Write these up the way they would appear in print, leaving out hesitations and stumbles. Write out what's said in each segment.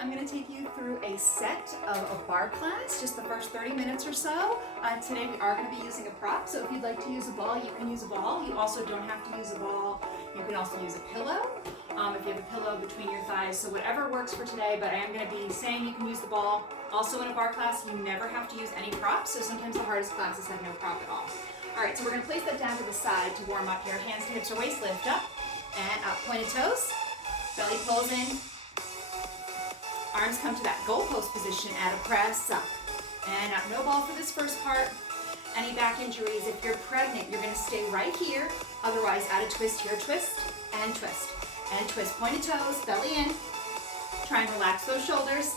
I'm going to take you through a set of a bar class, just the first 30 minutes or so. Today we are going to be using a prop, so if you'd like to use a ball, you can use a ball. You also don't have to use a ball. You can also use a pillow, if you have a pillow between your thighs, so whatever works for today, but I am going to be saying you can use the ball. Also in a bar class, you never have to use any props, so sometimes the hardest classes have no prop at all. All right, so we're going to place that down to the side to warm up here. Hands to hips or waist, lift up and up. Pointed toes, belly pulls in. Arms come to that goalpost position, add a press up and up. No ball for this first part. Any back injuries, if you're pregnant, you're going to stay right here. Otherwise, add a twist here, twist and twist and twist. Pointed toes, belly in. Try and relax those shoulders.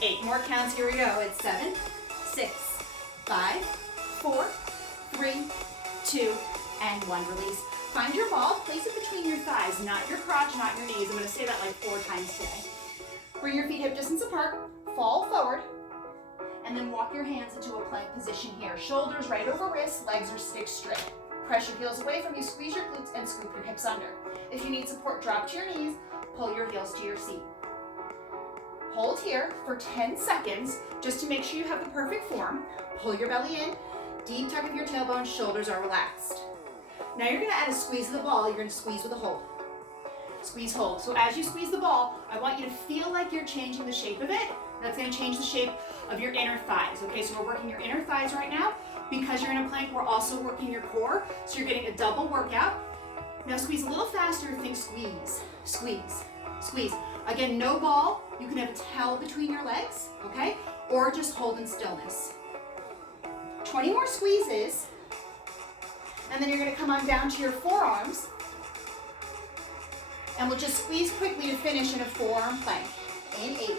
8 more counts. Here we go. It's 7, 6, 5, 4, 3, 2, and 1. Release. Find your ball. Place it between your thighs, not your crotch, not your knees. I'm going to say that like 4 times today. Bring your feet hip distance apart, fall forward, and then walk your hands into a plank position here. Shoulders right over wrists, legs are stick straight. Press your heels away from you, squeeze your glutes, and scoop your hips under. If you need support, drop to your knees, pull your heels to your seat. Hold here for 10 seconds, just to make sure you have the perfect form. Pull your belly in, deep tug of your tailbone, shoulders are relaxed. Now you're gonna add a squeeze of the ball, you're gonna squeeze with a hold. Squeeze, hold. So as you squeeze the ball, I want you to feel like you're changing the shape of it. That's going to change the shape of your inner thighs. Okay, so we're working your inner thighs right now. Because you're in a plank, we're also working your core. So you're getting a double workout. Now squeeze a little faster. Think squeeze, squeeze, squeeze. Again, no ball. You can have a towel between your legs, okay? Or just hold in stillness. 20 more squeezes. And then you're going to come on down to your forearms. And we'll just squeeze quickly to finish in a forearm plank. In 8,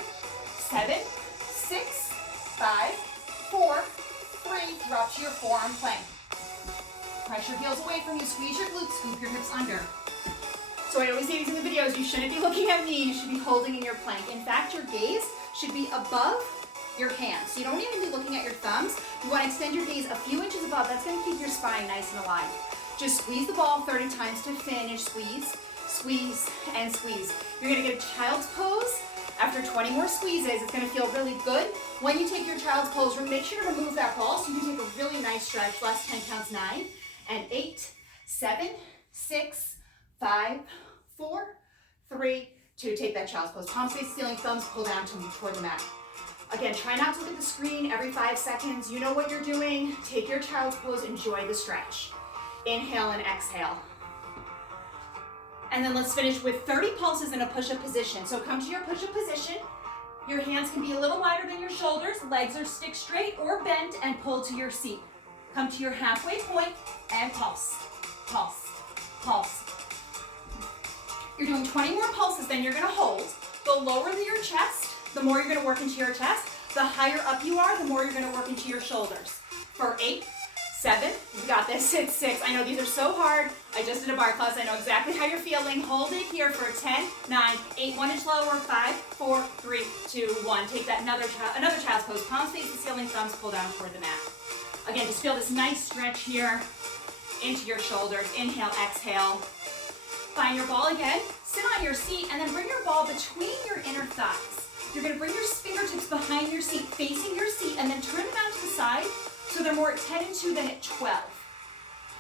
7, 6, 5, 4, 3, drop to your forearm plank. Press your heels away from you, squeeze your glutes, scoop your hips under. So I always say these in the videos, you shouldn't be looking at me, you should be holding in your plank. In fact, your gaze should be above your hands. So you don't even be looking at your thumbs. You want to extend your gaze a few inches above. That's going to keep your spine nice and aligned. Just squeeze the ball 30 times to finish. Squeeze, squeeze, and squeeze. You're going to get a child's pose. After 20 more squeezes, it's going to feel really good. When you take your child's pose, make sure to remove that ball so you can take a really nice stretch. Last 10 counts, 9 and 8, 7, 6, 5, 4, 3, 2. Take that child's pose. Palms face ceiling, thumbs pull down toward the mat. Again, try not to look at the screen every 5 seconds. You know what you're doing. Take your child's pose, enjoy the stretch. Inhale and exhale. And then let's finish with 30 pulses in a push-up position. So come to your push-up position. Your hands can be a little wider than your shoulders. Legs are stick straight or bent and pull to your seat. Come to your halfway point and pulse, pulse, pulse. You're doing 20 more pulses, then you're gonna hold. The lower your chest, the more you're gonna work into your chest. The higher up you are, the more you're gonna work into your shoulders. For 8, 7, you got this, it's 6. I know these are so hard. I just did a bar class. I know exactly how you're feeling. Hold it here for 10, 9, 8, 1 inch lower, 5, 4, 3, 2, 1. Take that another child's pose. Palms face the ceiling, thumbs pull down toward the mat. Again, just feel this nice stretch here into your shoulders. Inhale, exhale. Find your ball again. Sit on your seat and then bring your ball between your inner thighs. You're going to bring your fingertips behind your seat, facing your seat, and then turn them out to the side. So they're more at 10 and 2 than at 12.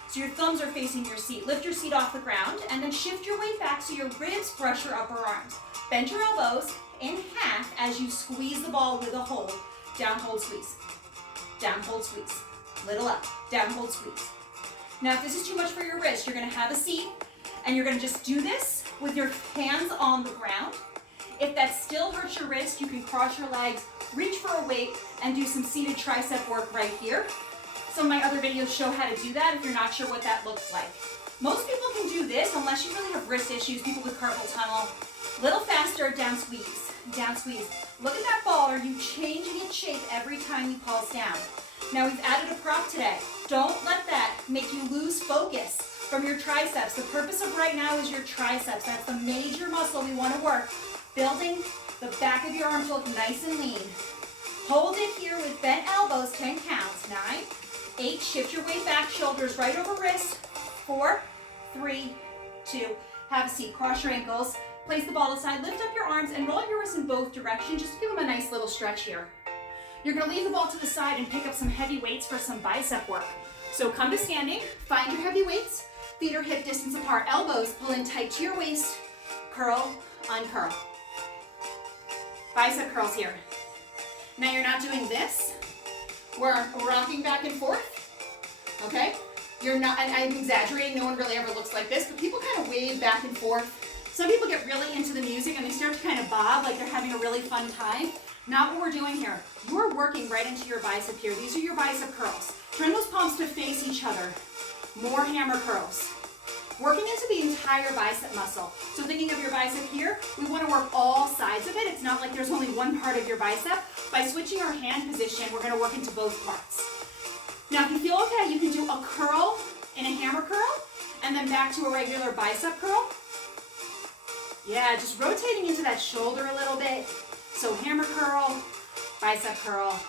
So your thumbs are facing your seat. Lift your seat off the ground and then shift your weight back so your ribs brush your upper arms. Bend your elbows in half as you squeeze the ball with a hold. Down, hold, squeeze. Down, hold, squeeze. Little up. Down, hold, squeeze. Now if this is too much for your wrist, you're going to have a seat and you're going to just do this with your hands on the ground. If that still hurts your wrist, you can cross your legs, reach for a weight, and do some seated tricep work right here. Some of my other videos show how to do that if you're not sure what that looks like. Most people can do this unless you really have wrist issues, people with carpal tunnel. Little faster, down squeeze, down squeeze. Look at that ball. Are you changing its shape every time you pulse down? Now we've added a prop today. Don't let that make you lose focus from your triceps. The purpose of right now is your triceps. That's the major muscle we want to work. Building the back of your arm to look nice and lean. Hold it here with bent elbows, 10 counts. 9, 8, shift your weight back, shoulders right over wrist. 4, 3, 2, have a seat. Cross your ankles, Place the ball aside, lift up your arms and roll your wrists in both directions. Just give them a nice little stretch here. You're gonna leave the ball to the side and pick up some heavy weights for some bicep work. So come to standing, find your heavy weights, feet are hip distance apart, elbows pull in tight to your waist, curl, uncurl. Bicep curls here. Now you're not doing this. We're rocking back and forth, okay? You're not, and I'm exaggerating, no one really ever looks like this, but people kind of wave back and forth. Some people get really into the music and they start to kind of bob like they're having a really fun time. Not what we're doing here. You're working right into your bicep here. These are your bicep curls. Turn those palms to face each other. More hammer curls. Working into the entire bicep muscle. So thinking of your bicep here, we want to work all sides of it. It's not like there's only one part of your bicep. By switching our hand position, we're going to work into both parts. Now, if you feel okay, you can do a curl and a hammer curl, and then back to a regular bicep curl. Yeah, just rotating into that shoulder a little bit. So hammer curl, bicep curl.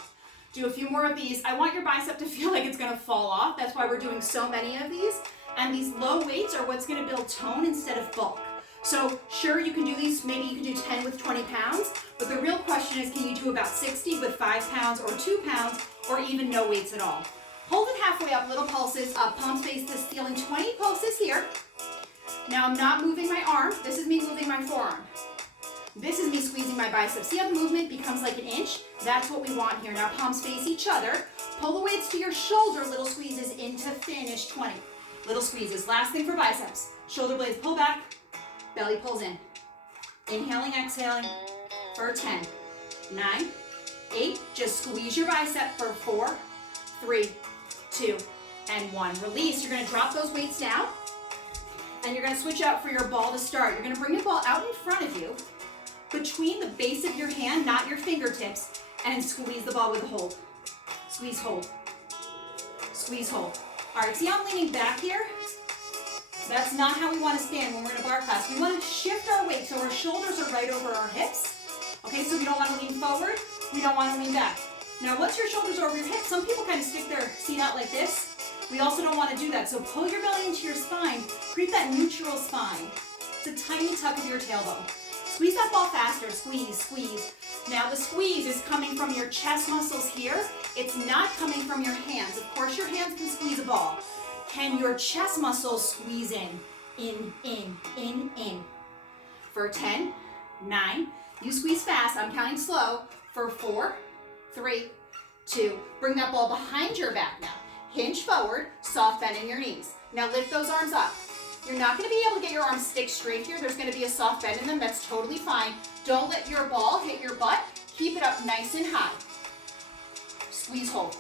Do a few more of these. I want your bicep to feel like it's going to fall off. That's why we're doing so many of these. And these low weights are what's going to build tone instead of bulk. So sure, you can do these, maybe you can do 10 with 20 pounds, but the real question is, can you do about 60 with 5 pounds or 2 pounds, or even no weights at all? Hold it halfway up, little pulses, up, palms face the ceiling, 20 pulses here. Now I'm not moving my arm, this is me moving my forearm. This is me squeezing my biceps. See how the movement becomes like an inch? That's what we want here. Now palms face each other. Pull the weights to your shoulder, little squeezes into finish, 20. Little squeezes. Last thing for biceps. Shoulder blades pull back, belly pulls in. Inhaling, exhaling for 10, 9, 8. Just squeeze your bicep for 4, 3, 2, and 1. Release. You're going to drop those weights down, and you're going to switch out for your ball to start. You're going to bring your ball out in front of you, between the base of your hand, not your fingertips, and squeeze the ball with a hold. Squeeze, hold. Squeeze, hold. All right, see how I'm leaning back here? That's not how we want to stand when we're in a bar class. We want to shift our weight so our shoulders are right over our hips. Okay, so we don't want to lean forward, we don't want to lean back. Now, once your shoulders are over your hips, some people kind of stick their seat out like this. We also don't want to do that, so pull your belly into your spine, create that neutral spine. It's a tiny tuck of your tailbone. Squeeze that ball faster, squeeze, squeeze. Now the squeeze is coming from your chest muscles here. It's not coming from your hands. Of course your hands can squeeze a ball. Can your chest muscles squeeze in? In. For 10, 9. You squeeze fast, I'm counting slow. For 4, 3, 2. Bring that ball behind your back now. Hinge forward, soft bend in your knees. Now lift those arms up. You're not going to be able to get your arms stick straight here. There's going to be a soft bend in them. That's totally fine. Don't let your ball hit your butt. Keep it up nice and high. Squeeze, hold.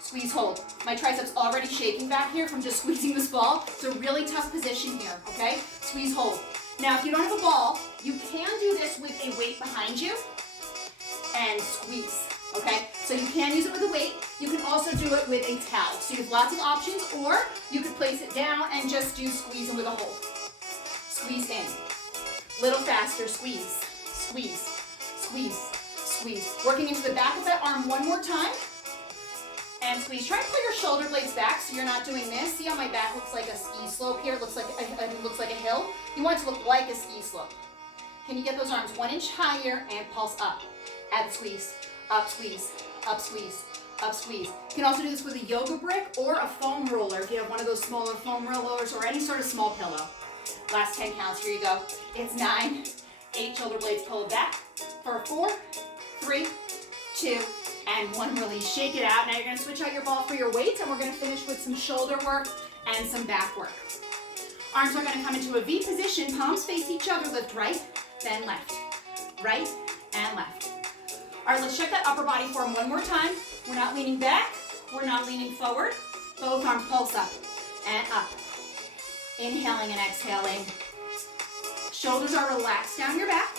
Squeeze, hold. My triceps already shaking back here from just squeezing this ball. It's a really tough position here, okay? Squeeze, hold. Now, if you don't have a ball, you can do this with a weight behind you and squeeze, okay? So you can use it with a weight. You can also do it with a towel. So you have lots of options, or you could place it down and just do squeezing with a hold. Squeeze in. Little faster, squeeze, squeeze, squeeze, squeeze. Working into the back of that arm one more time. And squeeze. Try and pull your shoulder blades back so you're not doing this. See how my back looks like a ski slope here? It looks like a hill. You want it to look like a ski slope. Can you get those arms 1 inch higher and pulse up? Add the squeeze. Up, squeeze, up, squeeze, up, squeeze. You can also do this with a yoga brick or a foam roller if you have one of those smaller foam rollers or any sort of small pillow. Last 10 counts. Here you go. It's 9, 8. Shoulder blades pulled back. For 4, 3, 2, and 1. Release. Shake it out. Now you're going to switch out your ball for your weights, and we're going to finish with some shoulder work and some back work. Arms are going to come into a V position. Palms face each other. Lift right, then left. Right and left. All right, let's check that upper body form one more time. We're not leaning back. We're not leaning forward. Both arms pulse up and up. Inhaling and exhaling. Shoulders are relaxed down your back.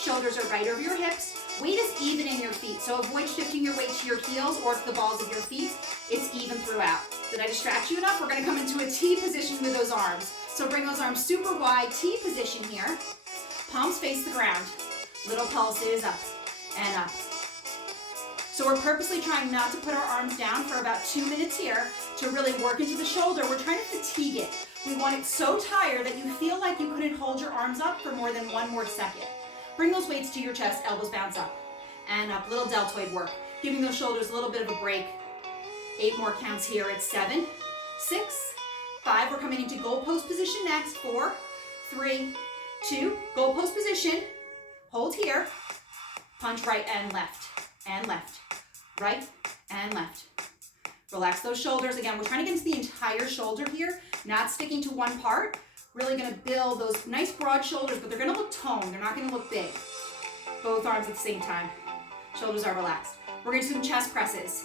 Shoulders are right over your hips. Weight is even in your feet, so avoid shifting your weight to your heels or to the balls of your feet. It's even throughout. Did I distract you enough? We're going to come into a T position with those arms. So bring those arms super wide, T position here. Palms face the ground. Little pulses up and up. So we're purposely trying not to put our arms down for about 2 minutes here to really work into the shoulder. We're trying to fatigue it. We want it so tired that you feel like you couldn't hold your arms up for more than one more second. Bring those weights to your chest, elbows bounce up and up, little deltoid work. Giving those shoulders a little bit of a break. 8 more counts here at 7, 6, 5. We're coming into goal post position next. 4, 3, 2. Goal post position. Hold here. Punch right and left, right and left. Relax those shoulders. Again, we're trying to get into the entire shoulder here, not sticking to one part. Really gonna build those nice broad shoulders, but they're gonna look toned. They're not gonna look big. Both arms at the same time. Shoulders are relaxed. We're gonna do some chest presses.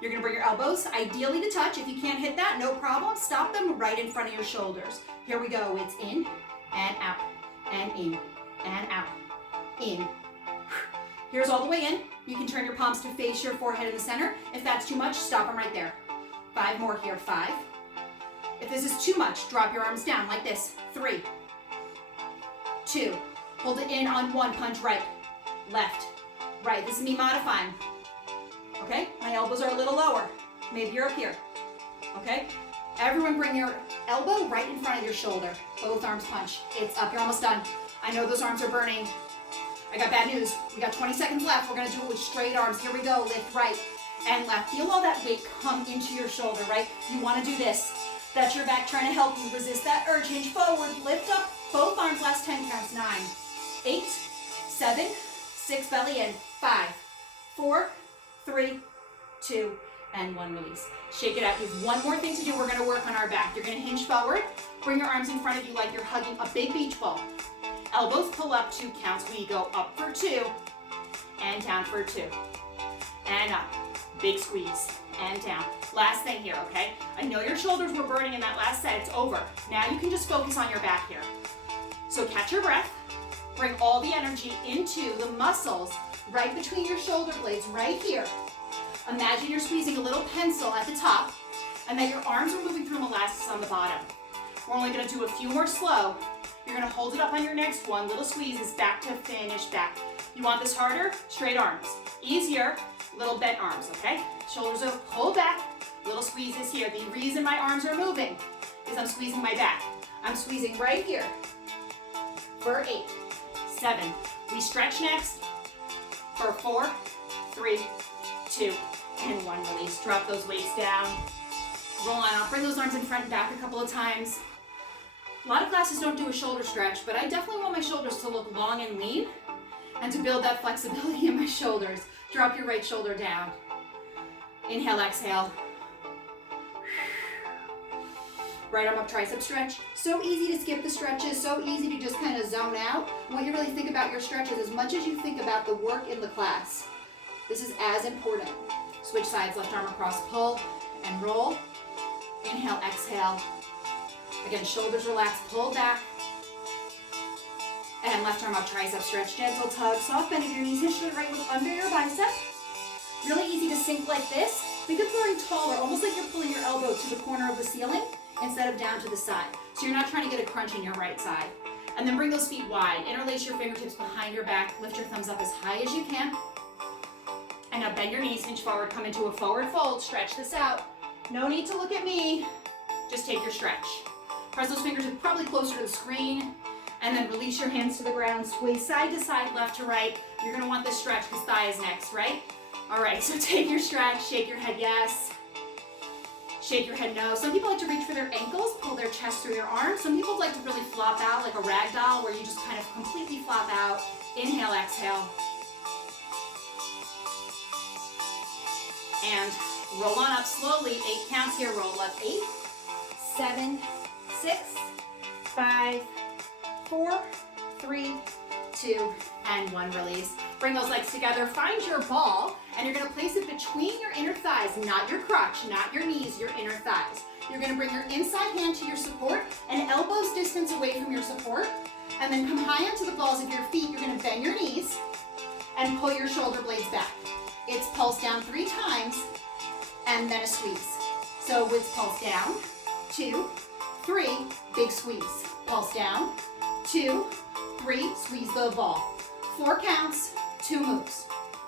You're gonna bring your elbows, ideally to touch. If you can't hit that, no problem. Stop them right in front of your shoulders. Here we go. It's in and out and in and out, in. Here's all the way in. You can turn your palms to face your forehead in the center. If that's too much, stop them right there. 5 more here. 5. If this is too much, drop your arms down like this. 3, 2. Hold it in on 1. Punch right, left, right. This is me modifying. Okay? My elbows are a little lower. Maybe you're up here. Okay? Everyone bring your elbow right in front of your shoulder. Both arms punch. It's up. You're almost done. I know those arms are burning. I got bad news. We got 20 seconds left. We're going to do it with straight arms. Here we go. Lift right and left. Feel all that weight come into your shoulder, right? You want to do this. That's your back trying to help you. Resist that urge. Hinge forward. Lift up. Both arms. Last 10 counts. 9, 8, 7, 6. Belly in. 5, 4, 3, 2, and 1. Release. Shake it out. You have one more thing to do. We're going to work on our back. You're going to hinge forward. Bring your arms in front of you like you're hugging a big beach ball. Elbows pull up. 2 counts. We go up for 2 and down for 2 and up. Big squeeze and down. Last thing here, okay? I know your shoulders were burning in that last set. It's over. Now you can just focus on your back here. So catch your breath. Bring all the energy into the muscles right between your shoulder blades, right here. Imagine you're squeezing a little pencil at the top and that your arms are moving through molasses on the bottom. We're only going to do a few more slow. You're going to hold it up on your next one. Little squeezes back to finish back. You want this harder? Straight arms. Easier, little bent arms, okay? Shoulders are pulled back, little squeezes here. The reason my arms are moving is I'm squeezing my back. I'm squeezing right here for 8, 7. We stretch next for 4, 3, 2, and 1. Release. Drop those weights down. Roll on out. Bring those arms in front and back a couple of times. A lot of classes don't do a shoulder stretch, but I definitely want my shoulders to look long and lean and to build that flexibility in my shoulders. Drop your right shoulder down. Inhale, exhale. Right arm up, tricep stretch. So easy to skip the stretches, so easy to just kind of zone out. I want you to really think about your stretches as much as you think about the work in the class. This is as important. Switch sides, left arm across, pull and roll. Inhale, exhale. Again, shoulders relaxed, pull back. And left arm up, tricep stretch, gentle tug, soft bend of your knees, hinge to the right look under your bicep. Really easy to sink like this. Think of going taller, almost like you're pulling your elbow to the corner of the ceiling instead of down to the side. So you're not trying to get a crunch in your right side. And then bring those feet wide. Interlace your fingertips behind your back. Lift your thumbs up as high as you can. And now bend your knees, hinge forward, come into a forward fold. Stretch this out. No need to look at me. Just take your stretch. Press those fingers probably closer to the screen. And then release your hands to the ground. Sway side to side, left to right. You're going to want this stretch because thigh is next, right? All right, so take your stretch. Shake your head yes. Shake your head no. Some people like to reach for their ankles, pull their chest through their arms. Some people like to really flop out like a rag doll where you just kind of completely flop out. Inhale, exhale. And roll on up slowly. 8 counts here. Roll up. 8, 7, 6, 5, 4, 3, 2, and 1. Release. Bring those legs together. Find your ball, and you're going to place it between your inner thighs, not your crotch, not your knees, your inner thighs. You're going to bring your inside hand to your support and elbows distance away from your support, and then come high onto the balls of your feet. You're going to bend your knees and pull your shoulder blades back. It's pulse down 3 times, and then a squeeze. So with pulse down, 2, 3, big squeeze. Pulse down, 2, 3, squeeze the ball. 4 counts, 2 moves.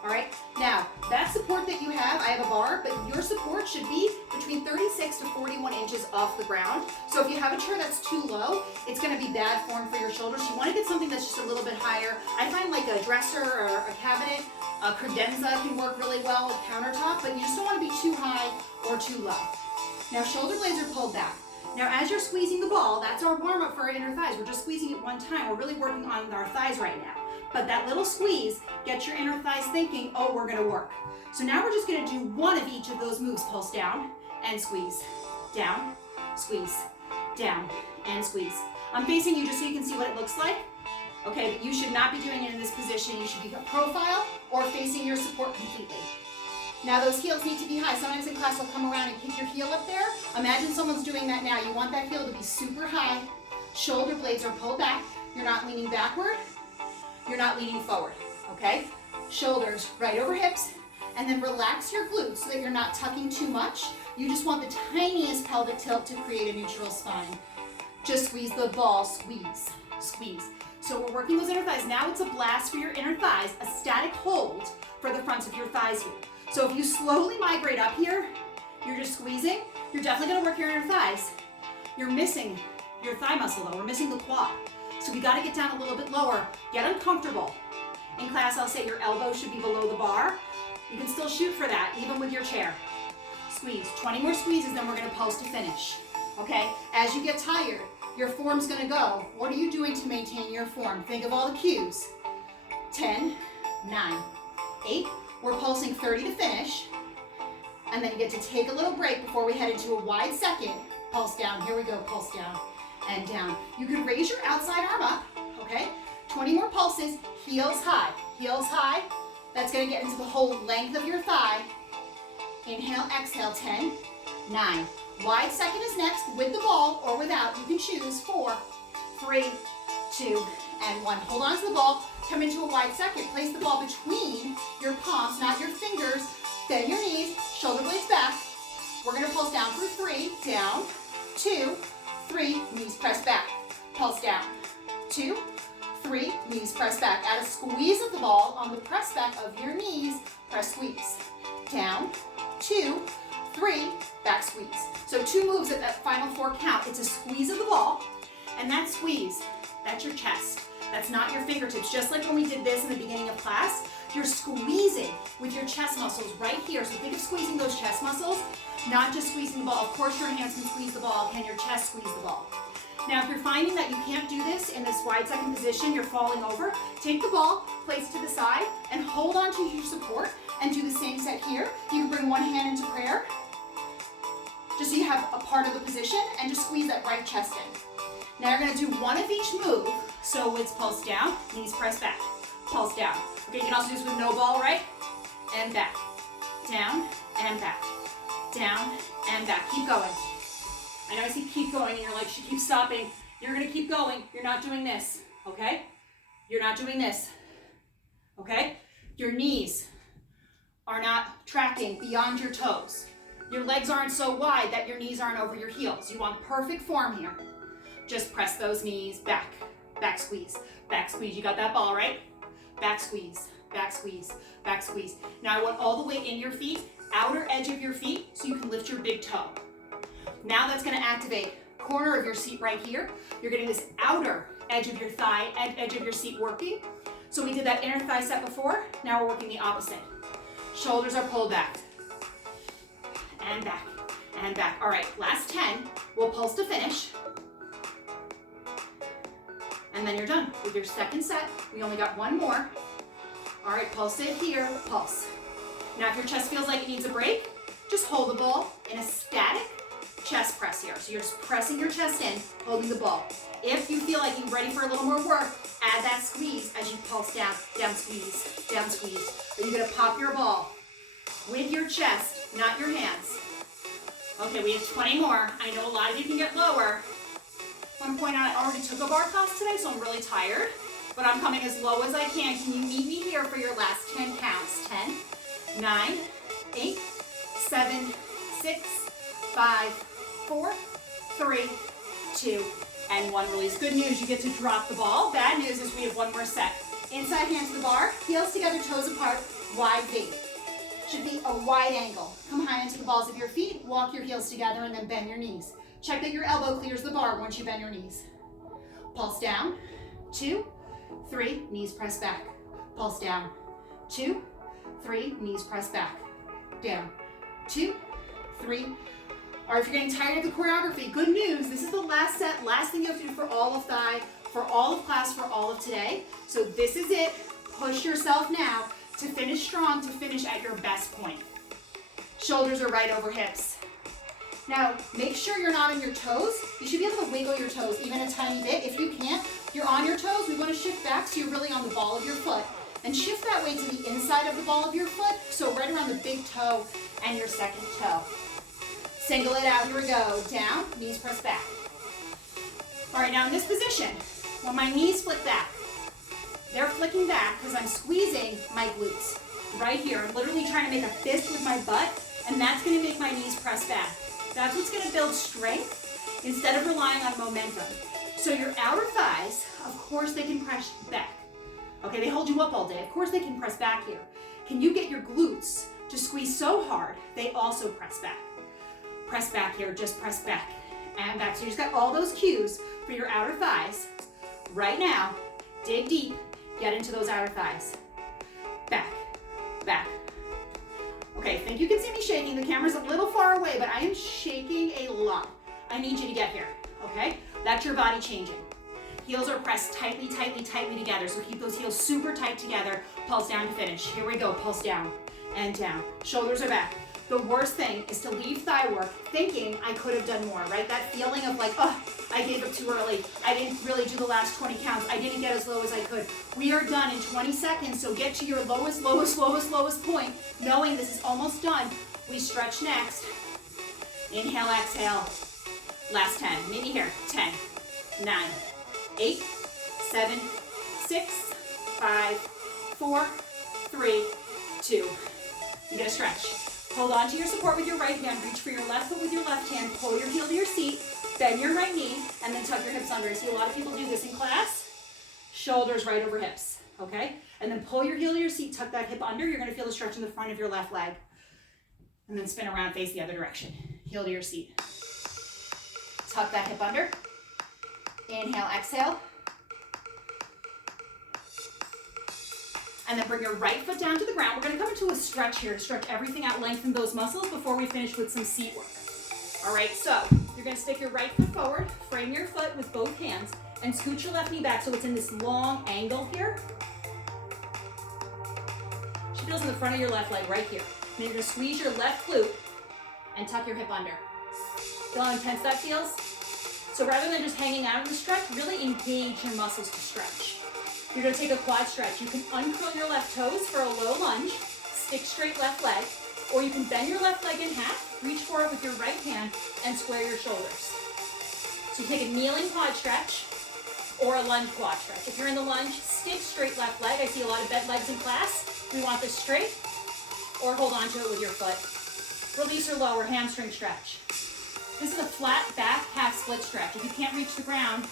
All right, now that support that you have, I have a bar, but your support should be between 36 to 41 inches off the ground. So if you have a chair that's too low, it's gonna be bad form for your shoulders. You wanna get something that's just a little bit higher. I find like a dresser or a cabinet, a credenza can work really well with countertop, but you just don't wanna be too high or too low. Now shoulder blades are pulled back. Now as you're squeezing the ball, that's our warm up for our inner thighs. We're just squeezing it one time. We're really working on our thighs right now. But that little squeeze gets your inner thighs thinking, oh, we're gonna work. So now we're just gonna do one of each of those moves. Pulse down and squeeze, down, squeeze, down, and squeeze. I'm facing you just so you can see what it looks like. Okay, but you should not be doing it in this position. You should be profile or facing your support completely. Now those heels need to be high. Sometimes in class I'll come around and kick your heel up there. Imagine someone's doing that now. You want that heel to be super high. Shoulder blades are pulled back. You're not leaning backward. You're not leaning forward, okay? Shoulders right over hips, and then relax your glutes so that you're not tucking too much. You just want the tiniest pelvic tilt to create a neutral spine. Just squeeze the ball, squeeze, squeeze. So we're working those inner thighs. Now it's a blast for your inner thighs, a static hold for the fronts of your thighs here. So if you slowly migrate up here, you're just squeezing, you're definitely gonna work your inner thighs. You're missing your thigh muscle though, we're missing the quad. So we gotta get down a little bit lower, get uncomfortable. In class, I'll say your elbow should be below the bar. You can still shoot for that, even with your chair. Squeeze, 20 more squeezes, then we're gonna pulse to finish, okay? As you get tired, your form's gonna go. What are you doing to maintain your form? Think of all the cues. 10, 9, 8, we're pulsing 30 to finish, and then you get to take a little break before we head into a wide second. Pulse down, here we go, pulse down. And down. You can raise your outside arm up, okay? 20 more pulses, heels high, heels high. That's gonna get into the whole length of your thigh. Inhale, exhale, 10, 9. Wide second is next, with the ball or without, you can choose. 4, 3, 2, and 1. Hold on to the ball, come into a wide second. Place the ball between your palms, not your fingers. Bend your knees, shoulder blades back. We're gonna pulse down for 3, down, 2, 3, knees press back, pulse down, 2, 3, knees press back. Add a squeeze of the ball on the press back of your knees, press squeeze, down, 2, 3, back squeeze. So 2 moves at that final 4 count. It's a squeeze of the ball, and that squeeze, that's your chest. That's not your fingertips. Just like when we did this in the beginning of class, you're squeezing with your chest muscles right here. So think of squeezing those chest muscles, not just squeezing the ball. Of course your hands can squeeze the ball. Can your chest squeeze the ball? Now if you're finding that you can't do this in this wide second position, you're falling over, take the ball, place it to the side, and hold on to your support and do the same set here. You can bring one hand into prayer, just so you have a part of the position, and just squeeze that right chest in. Now you're gonna do one of each move. So it's pulse down, knees press back, pulse down. Okay, you can also do this with no ball, right? And back, down and back, down and back. Keep going. I know I see keep going and you're like, she keeps stopping. You're gonna keep going. You're not doing this, okay? You're not doing this, okay? Your knees are not tracking beyond your toes. Your legs aren't so wide that your knees aren't over your heels. You want perfect form here. Just press those knees back, back squeeze, back squeeze. You got that ball, right? Back squeeze, back squeeze, back squeeze. Now I want all the way in your feet, outer edge of your feet, so you can lift your big toe. Now that's gonna activate corner of your seat right here. You're getting this outer edge of your thigh, edge of your seat working. So we did that inner thigh set before, now we're working the opposite. Shoulders are pulled back, and back, and back. All right, last 10, we'll pulse to finish. And then you're done with your second set. We only got one more. All right, pulse it here, pulse. Now if your chest feels like it needs a break, just hold the ball in a static chest press here. So you're just pressing your chest in, holding the ball. If you feel like you're ready for a little more work, add that squeeze as you pulse down, down squeeze, down squeeze. Are you gonna pop your ball with your chest, not your hands? Okay, we have 20 more. I know a lot of you can get lower. I want to point out I already took a bar class today, so I'm really tired, but I'm coming as low as I can. Can you meet me here for your last 10 counts? 10, 9, 8, 7, 6, 5, 4, 3, 2, and 1. Release. Good news, you get to drop the ball. Bad news is we have one more set. Inside hand to the bar, heels together, toes apart, wide V. Should be a wide angle. Come high into the balls of your feet, walk your heels together, and then bend your knees. Check that your elbow clears the bar once you bend your knees. Pulse down, 2, 3, knees press back. Pulse down, 2, 3, knees press back. Down, 2, 3. Or if you're getting tired of the choreography, good news, this is the last set, last thing you have to do for all of thigh, for all of class, for all of today. So this is it. Push yourself now to finish strong, to finish at your best point. Shoulders are right over hips. Now, make sure you're not on your toes. You should be able to wiggle your toes even a tiny bit. If you can't, you're on your toes. We want to shift back so you're really on the ball of your foot. And shift that weight to the inside of the ball of your foot, so right around the big toe and your second toe. Single it out, here we go. Down, knees press back. All right, now in this position, when my knees flick back, they're flicking back because I'm squeezing my glutes. Right here, I'm literally trying to make a fist with my butt, and that's gonna make my knees press back. That's what's gonna build strength instead of relying on momentum. So your outer thighs, of course they can press back. Okay, they hold you up all day. Of course they can press back here. Can you get your glutes to squeeze so hard they also press back? Press back here, just press back and back. So you just got all those cues for your outer thighs. Right now, dig deep, get into those outer thighs. Back, back. Okay, I think you can see me shaking. The camera's a little far away, but I am shaking a lot. I need you to get here, okay? That's your body changing. Heels are pressed tightly, tightly, tightly together. So keep those heels super tight together. Pulse down to finish. Here we go, pulse down and down. Shoulders are back. The worst thing is to leave thigh work thinking I could have done more, right? That feeling of like, oh, I gave up too early. I didn't really do the last 20 counts. I didn't get as low as I could. We are done in 20 seconds, so get to your lowest, lowest, lowest, lowest point, knowing this is almost done. We stretch next. Inhale, exhale. Last 10. Meet me here. 10, 9, 8, 7, 6, 5, 4, 3, 2. You gotta stretch. Hold on to your support with your right hand. Reach for your left foot with your left hand. Pull your heel to your seat. Bend your right knee, and then tuck your hips under. I see a lot of people do this in class. Shoulders right over hips, okay? And then pull your heel to your seat, tuck that hip under. You're gonna feel the stretch in the front of your left leg. And then spin around, face the other direction. Heel to your seat. Tuck that hip under. Inhale, exhale. And then bring your right foot down to the ground. We're gonna come into a stretch here to stretch everything out, lengthen those muscles before we finish with some seat work. All right, so you're gonna stick your right foot forward, frame your foot with both hands, and scoot your left knee back so it's in this long angle here. She feels in the front of your left leg right here. And then you're gonna squeeze your left glute and tuck your hip under. Feel how intense that feels? So rather than just hanging out in the stretch, really engage your muscles to stretch. You're gonna take a quad stretch. You can uncurl your left toes for a low lunge, stick straight left leg, or you can bend your left leg in half, reach for it with your right hand, and square your shoulders. So you take a kneeling quad stretch or a lunge quad stretch. If you're in the lunge, stick straight left leg. I see a lot of bent legs in class. We want this straight, or hold on to it with your foot. Release or lower hamstring stretch. This is a flat back half split stretch. If you can't reach the ground,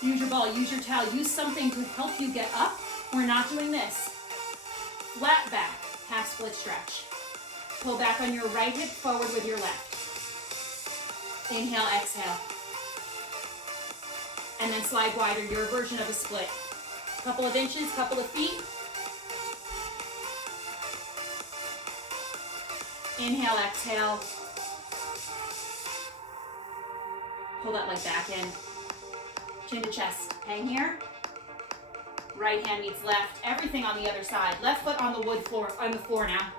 use your ball, use your towel, use something to help you get up. We're not doing this. Flat back, half split stretch. Pull back on your right hip forward with your left. Inhale, exhale. And then slide wider, your version of a split. Couple of inches, couple of feet. Inhale, exhale. Pull that leg back in. Chin to chest. Hang here. Right hand meets left. Everything on the other side. Left foot on the wood floor, on the floor now.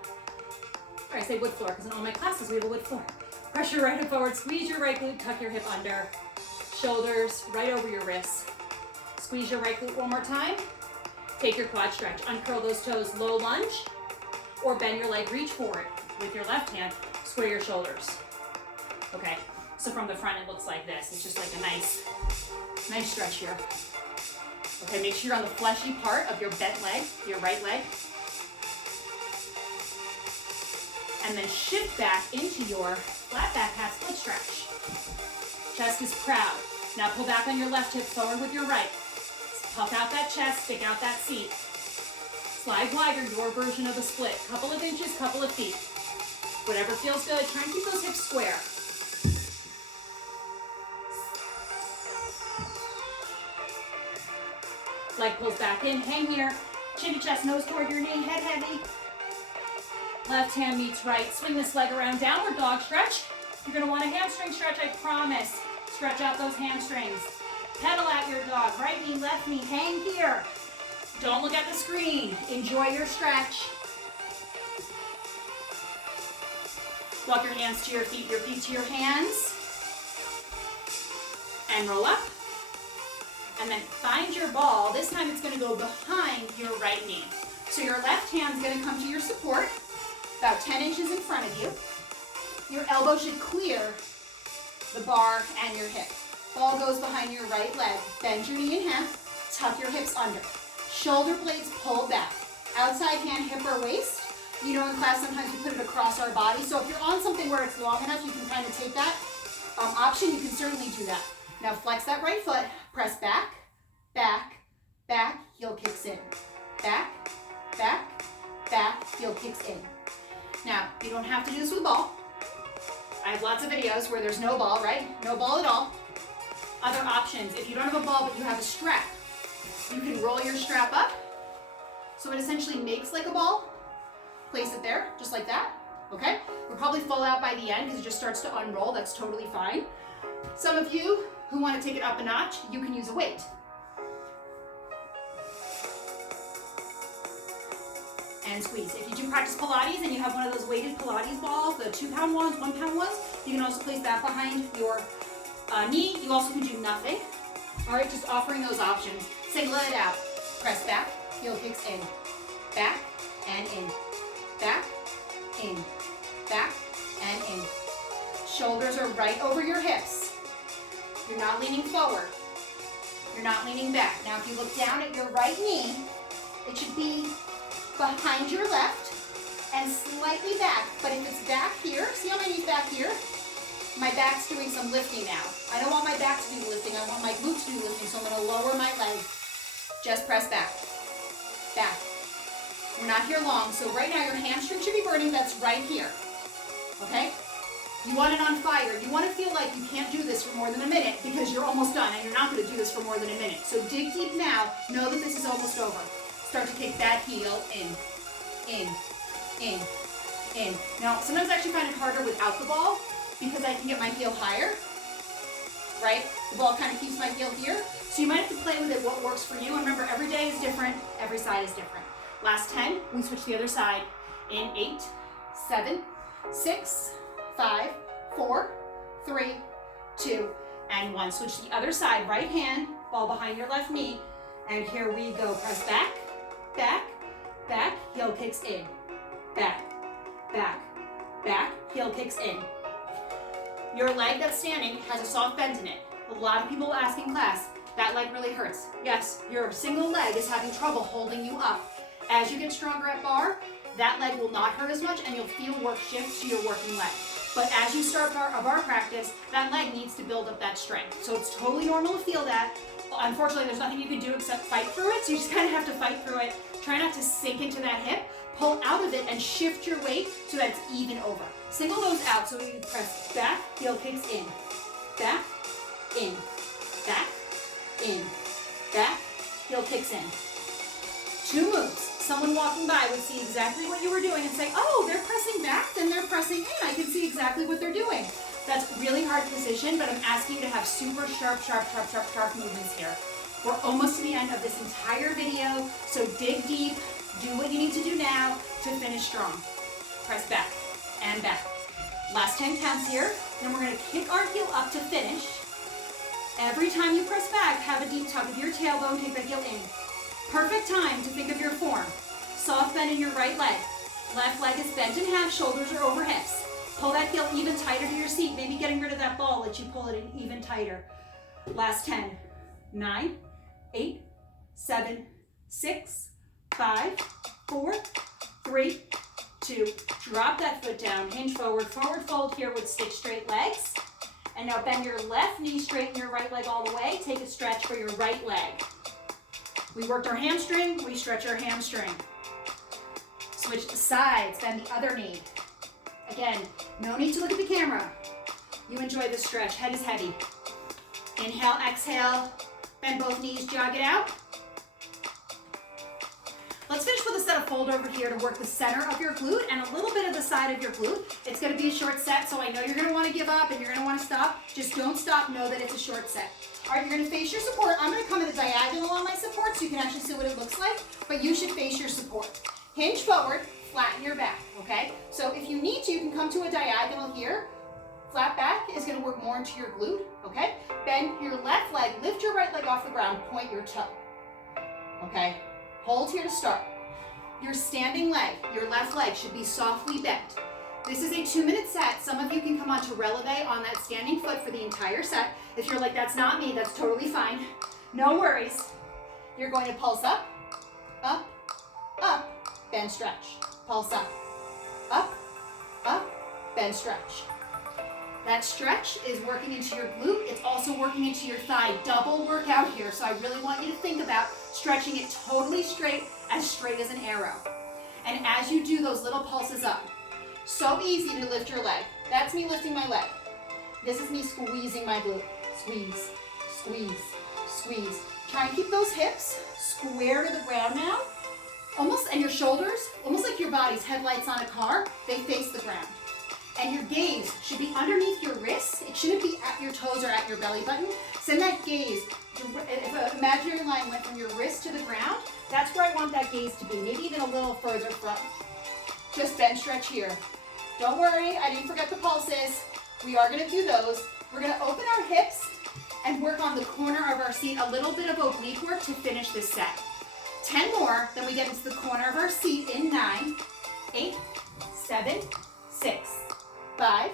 Or I say wood floor because in all my classes we have a wood floor. Press your right hip forward. Squeeze your right glute. Tuck your hip under. Shoulders right over your wrists. Squeeze your right glute one more time. Take your quad stretch. Uncurl those toes. Low lunge. Or bend your leg. Reach for it with your left hand. Square your shoulders. Okay. So from the front, it looks like this. It's just like a nice stretch here. Okay, make sure you're on the fleshy part of your bent leg, your right leg. And then shift back into your flat back half split stretch. Chest is proud. Now pull back on your left hip forward with your right. Puff out that chest, stick out that seat. Slide wider, your version of a split. Couple of inches, couple of feet. Whatever feels good. Try and keep those hips square. Leg pulls back in, hang here. Chin to chest, nose toward your knee, head heavy. Left hand meets right. Swing this leg around, downward dog stretch. You're gonna want a hamstring stretch, I promise. Stretch out those hamstrings. Pedal at your dog, right knee, left knee, hang here. Don't look at the screen. Enjoy your stretch. Walk your hands to your feet to your hands. And roll up. And then find your ball. This time it's gonna go behind your right knee. So your left hand's gonna come to your support, about 10 inches in front of you. Your elbow should clear the bar and your hip. Ball goes behind your right leg. Bend your knee in half, tuck your hips under. Shoulder blades pull back. Outside hand, hip or waist. You know in class sometimes we put it across our body. So if you're on something where it's long enough, you can kind of take that option. You can certainly do that. Now flex that right foot. Press back, back, back. Heel kicks in. Back, back, back. Heel kicks in. Now, you don't have to do this with a ball. I have lots of videos where there's no ball, right? No ball at all. Other options, if you don't have a ball but you have a strap, you can roll your strap up so it essentially makes like a ball. Place it there, just like that, okay? It'll probably fall out by the end because it just starts to unroll. That's totally fine. Some of you who want to take it up a notch, you can use a weight. And squeeze. If you do practice Pilates and you have one of those weighted Pilates balls, the 2-pound ones, 1-pound ones, you can also place that behind your knee. You also can do nothing. All right, just offering those options. Single it out. Press back, heel kicks in. Back and in. Back, in. Back and in. Shoulders are right over your hips. You're not leaning forward. You're not leaning back. Now if you look down at your right knee, it should be behind your left and slightly back. But if it's back here, see how my knee's back here? My back's doing some lifting now. I don't want my back to do the lifting. I want my glutes to do lifting, so I'm going to lower my leg. Just press back. Back. We're not here long, so right now your hamstring should be burning. That's right here. Okay? You want it on fire. You want to feel like you can't do this for more than a minute because you're almost done and you're not going to do this for more than a minute. So dig deep now. Know that this is almost over. Start to kick that heel in, in, in, in. Now, sometimes I actually find it harder without the ball because I can get my heel higher, right? The ball kind of keeps my heel here. So you might have to play with it, what works for you. And remember, every day is different. Every side is different. Last 10, we switch the other side in 8, 7, 6, 5, 4, 3, 2, and 1. Switch the other side, right hand, ball behind your left knee. And here we go. Press back. Back, back, heel kicks in. Back, back, back, heel kicks in. Your leg that's standing has a soft bend in it. A lot of people ask in class, that leg really hurts. Yes, your single leg is having trouble holding you up. As you get stronger at bar, that leg will not hurt as much and you'll feel work shift to your working leg. But as you start a bar practice, that leg needs to build up that strength. So it's totally normal to feel that. Unfortunately, there's nothing you can do except fight through it, so you just kind of have to fight through it. Try not to sink into that hip. Pull out of it and shift your weight so that it's even over. Single those out, so you press back, heel kicks in. Back, in. Back, in. Back, heel kicks in. 2 moves. Someone walking by would see exactly what you were doing and say, oh, they're pressing back, then they're pressing in. I can see exactly what they're doing. That's really hard precision, but I'm asking you to have super sharp movements here. We're almost to the end of this entire video, so dig deep, do what you need to do now to finish strong. Press back and back. Last 10 counts here, then we're gonna kick our heel up to finish. Every time you press back, have a deep tug of your tailbone, take that heel in. Perfect time to think of your form. Soft bend in your right leg. Left leg is bent in half, shoulders are over hips. Pull that heel even tighter to your seat. Maybe getting rid of that ball lets you pull it in even tighter. Last 10. 9, 8, 7, 6, 5, 4, 3, 2. Drop that foot down. Hinge forward. Forward fold here with stick straight legs. And now bend your left knee, straighten your right leg all the way. Take a stretch for your right leg. We worked our hamstring. We stretch our hamstring. Switch to sides, bend the other knee. Again, no need to look at the camera. You enjoy this stretch, head is heavy. Inhale, exhale, bend both knees, jog it out. Let's finish with a set of fold over here to work the center of your glute and a little bit of the side of your glute. It's gonna be a short set, so I know you're gonna wanna give up and you're gonna wanna stop. Just don't stop, know that it's a short set. All right, you're gonna face your support. I'm gonna come in a diagonal on my support so you can actually see what it looks like, but you should face your support. Hinge forward, flatten your back, okay? So if you need to, you can come to a diagonal here. Flat back is gonna work more into your glute, okay? Bend your left leg, lift your right leg off the ground, point your toe, okay? Hold here to start. Your standing leg, your left leg should be softly bent. This is a 2-minute set. Some of you can come on to releve on that standing foot for the entire set. If you're like, that's not me, that's totally fine. No worries. You're going to pulse up, up, up, bend, stretch. Pulse up, bend, stretch. That stretch is working into your glute. It's also working into your thigh. Double workout here. So I really want you to think about stretching it totally straight as an arrow. And as you do those little pulses up, so easy to lift your leg. That's me lifting my leg. This is me squeezing my glute. Squeeze, squeeze, squeeze. Try and keep those hips square to the ground now. Almost, and your shoulders, almost like your body's headlights on a car, they face the ground. And your gaze should be underneath your wrists. It shouldn't be at your toes or at your belly button. Send that gaze, if an imaginary line went from your wrist to the ground, that's where I want that gaze to be, maybe even a little further front. Just bend, stretch here. Don't worry, I didn't forget the pulses. We are gonna do those. We're gonna open our hips and work on the corner of our seat, a little bit of oblique work to finish this set. 10 more, then we get into the corner of our seat in 9, 8, 7, 6, 5,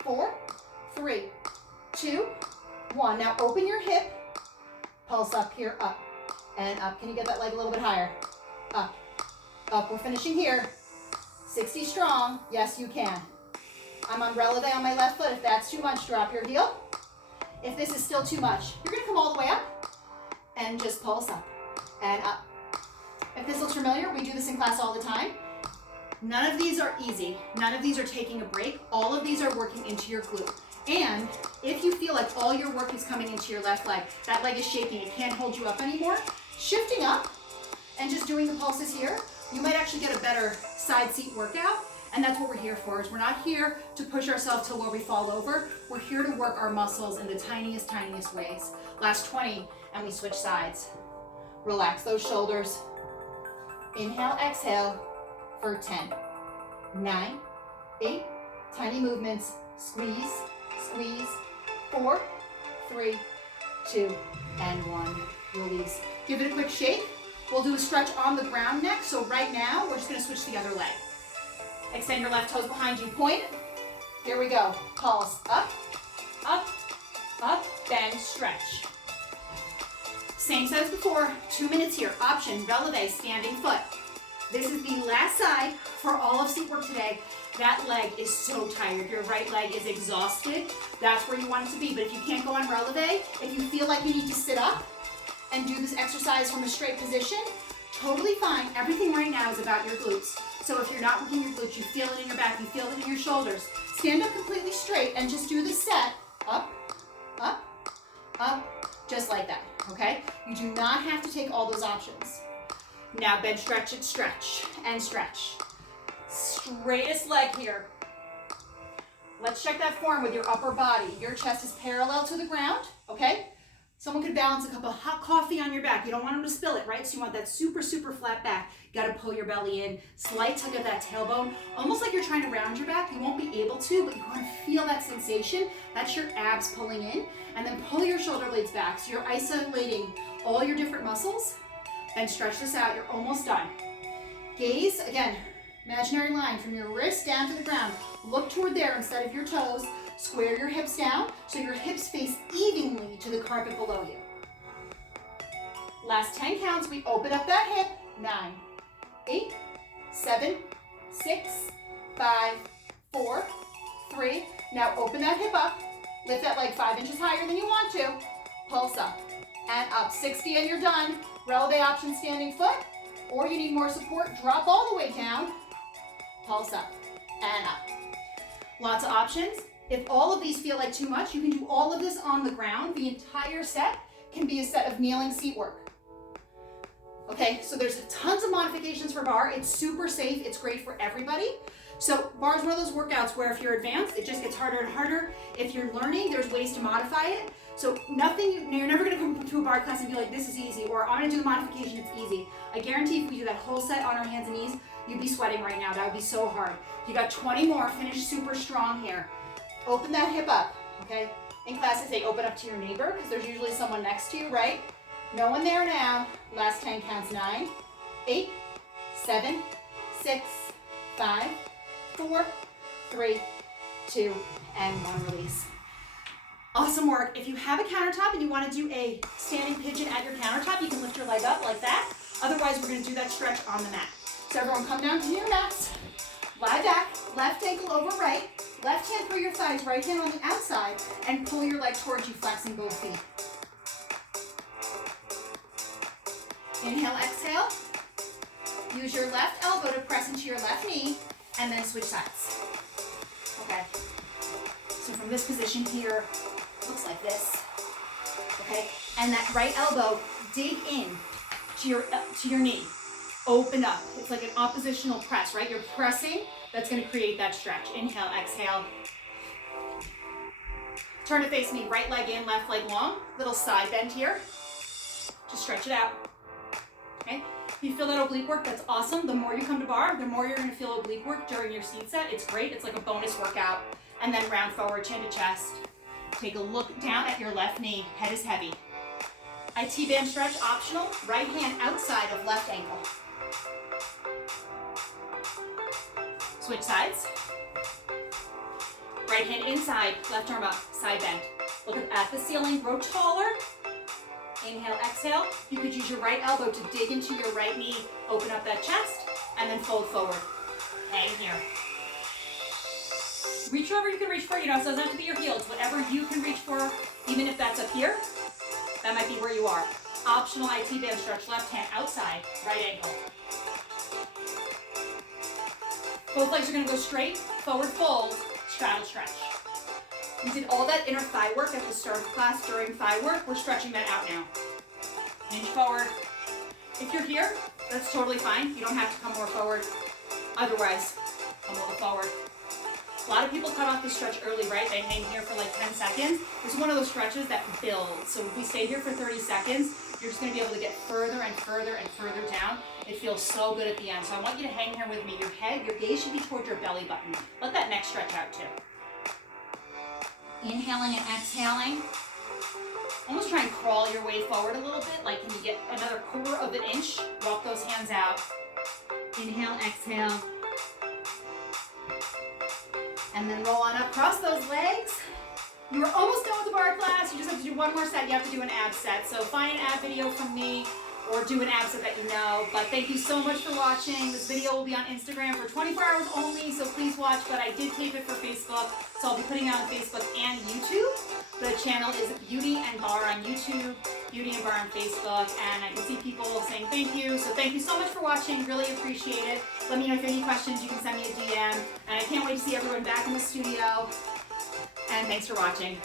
4, 3, 2, 1. Now open your hip, pulse up here, up, and up. Can you get that leg a little bit higher? Up, up. We're finishing here. 60 strong. Yes, you can. I'm on releve on my left foot. If that's too much, drop your heel. If this is still too much, you're gonna come all the way up and just pulse up and up. If this looks familiar, we do this in class all the time. None of these are easy. None of these are taking a break. All of these are working into your glute. And if you feel like all your work is coming into your left leg, that leg is shaking, it can't hold you up anymore, shifting up and just doing the pulses here, you might actually get a better side seat workout. And that's what we're here for, is we're not here to push ourselves to where we fall over. We're here to work our muscles in the tiniest, tiniest ways. Last 20, and we switch sides. Relax those shoulders. Inhale, exhale for 10, 9, 8, tiny movements. Squeeze, squeeze, 4, 3, 2, and 1. Release. Give it a quick shake. We'll do a stretch on the ground next. So right now, we're just gonna switch the other leg. Extend your left toes behind you, point. Here we go. Pulse up, up, up, bend, stretch. Same set as before, 2 minutes here. Option, releve, standing foot. This is the last side for all of seat work today. That leg is so tired. Your right leg is exhausted. That's where you want it to be. But if you can't go on releve, if you feel like you need to sit up and do this exercise from a straight position, totally fine. Everything right now is about your glutes. So if you're not working your glutes, you feel it in your back, you feel it in your shoulders. Stand up completely straight and just do the set up, up, up, just like that, okay? You do not have to take all those options. Now bend, stretch it, stretch, and stretch. Straightest leg here. Let's check that form with your upper body. Your chest is parallel to the ground, okay? Someone could balance a cup of hot coffee on your back. You don't want them to spill it, right? So you want that super, super flat back. You gotta pull your belly in, slight tug of that tailbone, almost like you're trying to round your back. You won't be able to, but you wanna feel that sensation. That's your abs pulling in. And then pull your shoulder blades back. So you're isolating all your different muscles. Then stretch this out, you're almost done. Gaze, again, imaginary line from your wrist down to the ground. Look toward there instead of your toes. Square your hips down so your hips face evenly to the carpet below you. Last 10 counts, we open up that hip. 9, 8, 7, 6, 5, 4, 3. Now open that hip up. Lift that leg 5 inches higher than you want to. Pulse up and up. 60 and you're done. Releve option, standing foot. Or you need more support, drop all the way down. pulse up, and up. Lots of options. If all of these feel like too much, you can do all of this on the ground. The entire set can be a set of kneeling seat work. Okay, so there's tons of modifications for barre. It's super safe. It's great for everybody. So barre is one of those workouts where if you're advanced, it just gets harder and harder. If you're learning, there's ways to modify it. So you're never gonna come to a barre class and be like, this is easy, or I'm gonna do the modification, it's easy. I guarantee if we do that whole set on our hands and knees, you'd be sweating right now. That would be so hard. You got 20 more, finish super strong here. Open that hip up, okay? In class, I say open up to your neighbor, because there's usually someone next to you, right? No one there now. Last 10 counts. 9, 8, 7, 6, 5, 4, 3, 2, and 1 release. Awesome work. If you have a countertop and you want to do a standing pigeon at your countertop, you can lift your leg up like that. Otherwise, we're going to do that stretch on the mat. So everyone come down to your mats. Lie back, left ankle over right, left hand through your thighs, right hand on the outside, and pull your leg towards you, flexing both feet. Inhale, exhale. Use your left elbow to press into your left knee, and then switch sides. Okay. So from this position here, looks like this. Okay. And that right elbow, dig in to your knee. Open up. It's like an oppositional press, right? You're pressing. That's going to create that stretch. Inhale, exhale. Turn to face me. Right leg in, left leg long. Little side bend here. Just stretch it out. Okay? If you feel that oblique work, that's awesome. The more you come to barre, the more you're going to feel oblique work during your seat set. It's great. It's like a bonus workout. And then round forward, chin to chest. Take a look down at your left knee. Head is heavy. IT band stretch, optional. Right hand outside of left ankle. Switch sides. Right hand inside, left arm up, side bend. Look at the ceiling, grow taller. Inhale, exhale. You could use your right elbow to dig into your right knee, open up that chest, and then fold forward. Hang here. Reach wherever you can reach for, so it doesn't have to be your heels. Whatever you can reach for, even if that's up here, that might be where you are. Optional IT band stretch, left hand outside, right ankle. Both legs are gonna go straight, forward fold, straddle stretch. We did all that inner thigh work at the start of class during thigh work. We're stretching that out now. Hinge forward. If you're here, that's totally fine. You don't have to come more forward. Otherwise, come a little forward. A lot of people cut off this stretch early, right? They hang here for like 10 seconds. This is one of those stretches that builds. So if we stay here for 30 seconds, you're just gonna be able to get further and further and further down. It feels so good at the end. So I want you to hang here with me. Your gaze should be towards your belly button. Let that neck stretch out too. Inhaling and exhaling. Almost try and crawl your way forward a little bit. Like, can you get another quarter of an inch? Walk those hands out. Inhale, exhale. And then roll on up, cross those legs. You are almost done with the barre class. You just have to do one more set. You have to do an ab set. So find an ab video from me or do an ab set that you know. But thank you so much for watching. This video will be on Instagram for 24 hours only, so please watch. But I did tape it for Facebook, so I'll be putting it on Facebook and YouTube. The channel is Beauty and Barre on YouTube, Beauty and Barre on Facebook, and I can see people saying thank you. So thank you so much for watching. Really appreciate it. Let me know if you have any questions. You can send me a DM. And I can't wait to see everyone back in the studio. And thanks for watching.